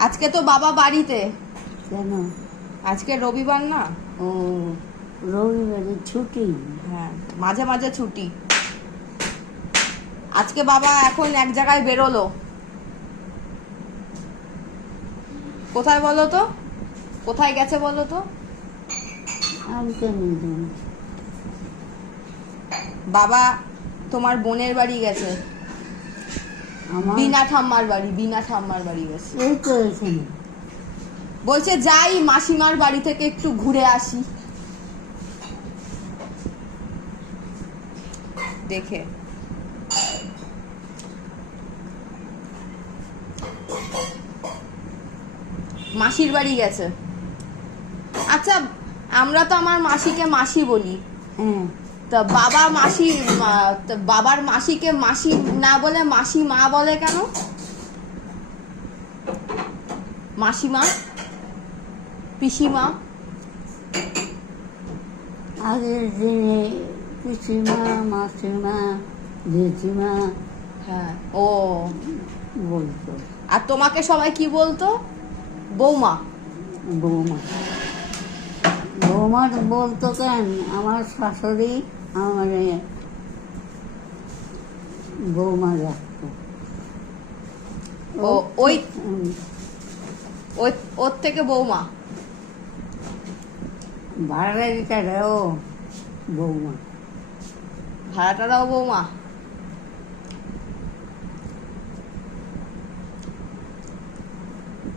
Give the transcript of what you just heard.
আজকে তো বাবা বাড়িতে। কেন? আজকে রবিবার না? ও, রবিবারে ছুটি। হ্যাঁ, মাঝে মাঝে ছুটি। আজকে বাবা এখন এক জায়গায় বেরোলো। কোথায় বলো তো? কোথায় গেছে বলো তো? আমি কেন জানি? বাবা তোমার বোনের বাড়ি গেছে। আমার বিনা ঠাম্মার বাড়ি, বিনা ঠাম্মার বাড়ি গেছে। এই তো এখানে। বলছে যাই মাসিমার বাড়ি থেকে একটু ঘুরে আসি। দেখে মাসির বাড়ি গেছে। আচ্ছা, আমরা তো আমার মাসিকে মাসি বলি। হ্যাঁ, তা বাবা মাসি, তা বাবার মাসিকে মাসি না বলে মাসি মা বলে কেন? মাসিমা, পিসিমা। আগের দিনে পিসিমা, মাসিমা, জেঠিমা হ্যাঁ, ও। বলতো। আর তোমাকে সবাই কি বলতো? বৌমা। বৌমা। বৌমা বলতো কেন? আমার শাশুড়ি আমার বৌমা রাখতো। ও, ওই হুম, ওই ওর থেকে বৌমা। ভাড়াটিটাও বৌমা। ভাড়াটারাও বৌমা।